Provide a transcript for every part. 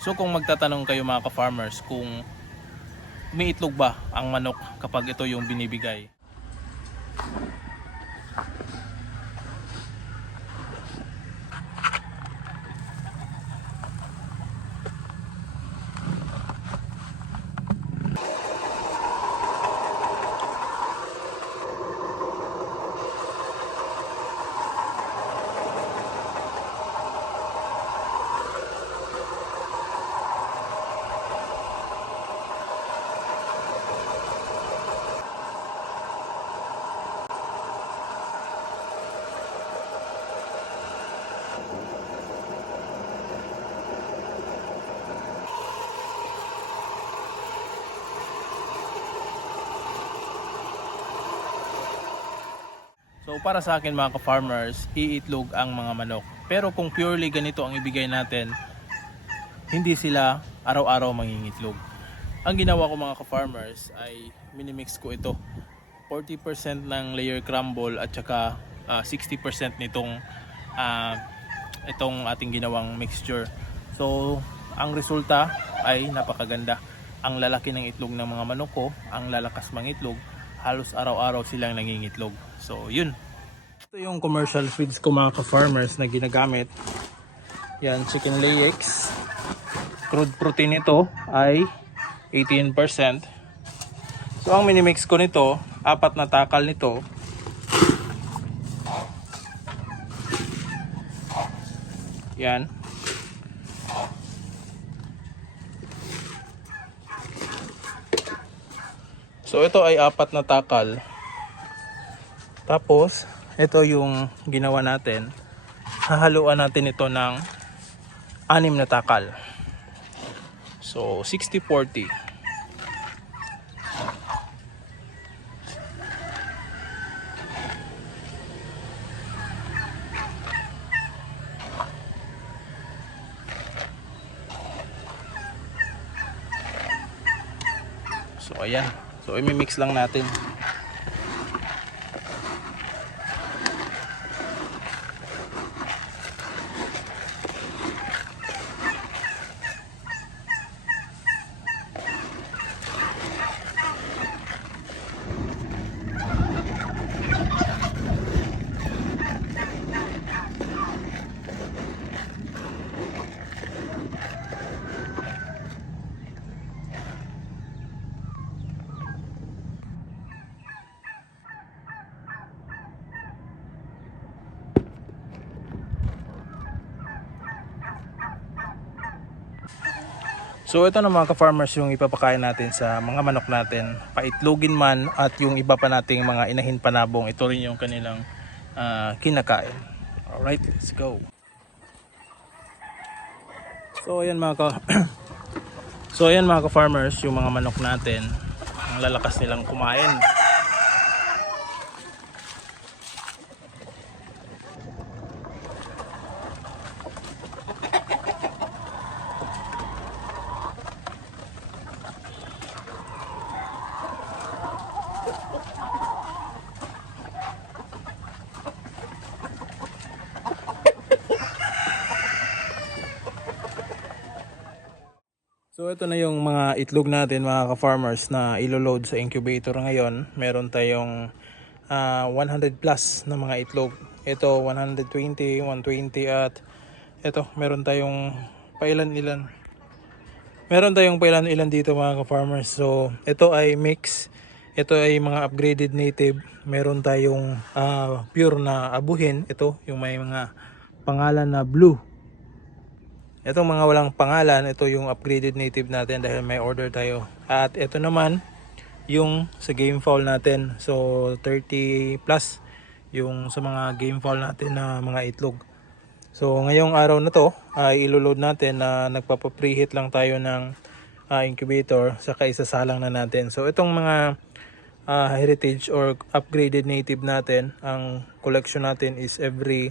So kung magtatanong kayo mga ka-farmers kung may itlog ba ang manok kapag ito yung binibigay? So para sa akin mga ka-farmers, iitlog ang mga manok. Pero kung purely ganito ang ibigay natin, hindi sila araw-araw mangingitlog. Ang ginawa ko mga ka-farmers ay minimix ko ito. 40% ng layer crumble at saka ah, 60% nitong ah, itong ating ginawang mixture. So ang resulta ay napakaganda. Ang lalaki ng itlog ng mga manok ko, ang lalakas mangitlog, halos araw-araw silang nangingitlog. So yun. Ito yung commercial feeds ko mga ka-farmers na ginagamit. Yan, chicken layex. Crude protein nito ay 18%. So ang minimix ko nito, apat na takal nito. Yan. So ito ay apat na takal. Tapos, ito yung ginawa natin. Hahaluan natin ito ng anim na takal. So, 60-40. So, ayan. So, imimix lang natin. So ito na mga ka-farmers yung ipapakain natin sa mga manok natin. Paitlogin man at yung iba pa nating mga inahin panabong. Ito rin yung kanilang ah, kinakain. Alright, let's go. So ayan mga ka So ayan mga ka-farmers, yung mga manok natin, ang lalakas nilang kumain. So ito na yung mga itlog natin mga ka-farmers na ilo-load sa incubator ngayon. Meron tayong ah, 100 plus na mga itlog. Ito 120, 120 at ito meron tayong pailan-ilan. Meron tayong pailan-ilan dito mga ka-farmers. So ito ay mix. Ito ay mga upgraded native. Meron tayong ah, pure na abuhin. Ito yung may mga pangalan na blue. Itong mga walang pangalan, ito yung upgraded native natin dahil may order tayo. At ito naman, yung sa game foul natin. So 30 plus yung sa mga game foul natin na mga itlog. So ngayong araw na to, ay iloload natin na nagpapa-preheat lang tayo ng ah, incubator saka isasalang na natin. So itong mga ah, heritage or upgraded native natin, ang collection natin is every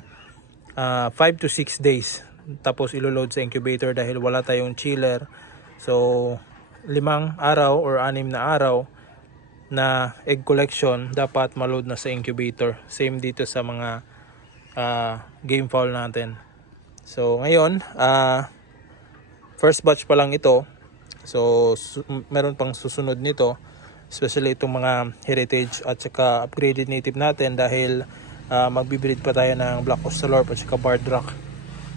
5 to 6 days tapos iloload sa incubator dahil wala tayong chiller so limang araw or anim na araw na egg collection dapat maload na sa incubator same dito sa mga ah, game foul natin so ngayon ah first batch pa lang ito. So, meron pang susunod nito. Especially itong mga heritage at saka upgraded native natin dahil uh, magbibreed pa tayo ng Black Ocelorp at saka Barred Rock.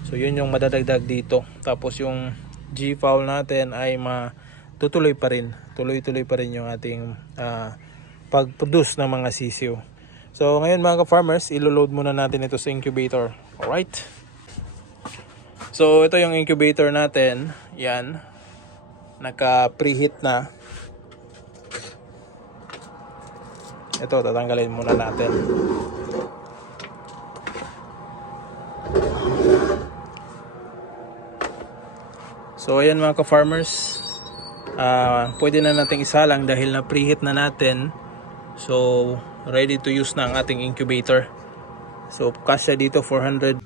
So, yun yung madadagdag dito. Tapos yung G-fowl natin ay matutuloy pa rin. Tuloy-tuloy pa rin yung ating ah, pag-produce ng mga sisiw. So, ngayon mga ka-farmers, ilo-load muna natin ito sa incubator. Alright? So, ito yung incubator natin. Yan. Naka-preheat na. Ito, tatanggalin muna natin. So, ayan mga ka-farmers. Ah, pwede na nating isalang dahil na preheat na natin. So, ready to use na ang ating incubator. So, kasya dito 400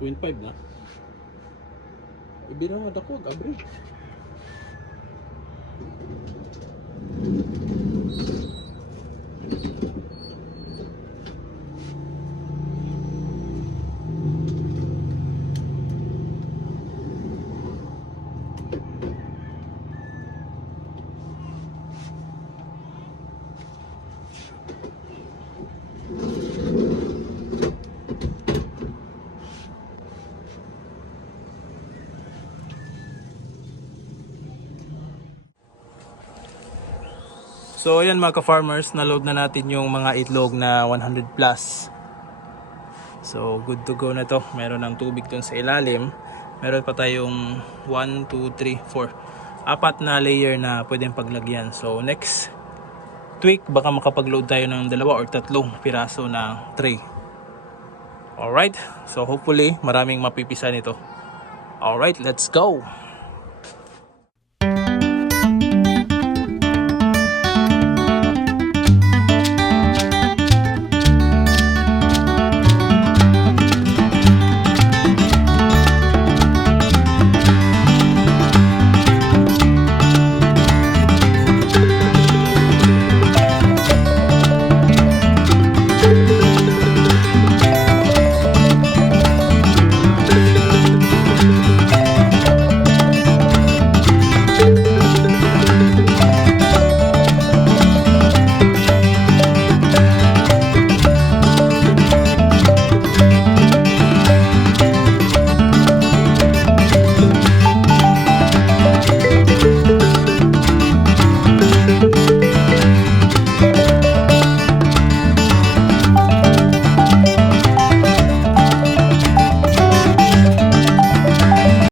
0.5 na. Ibinawad ako, abri. So ayan mga ka-farmers, na-load na natin yung mga itlog na 100 plus. So good to go na to. Meron ng tubig dun sa ilalim. Meron pa tayong 1, 2, 3, 4. Apat na layer na pwedeng paglagyan. So next tweak, baka makapag-load tayo ng dalawa or tatlong piraso ng tray. Alright, so hopefully maraming mapipisa nito. Alright, let's go!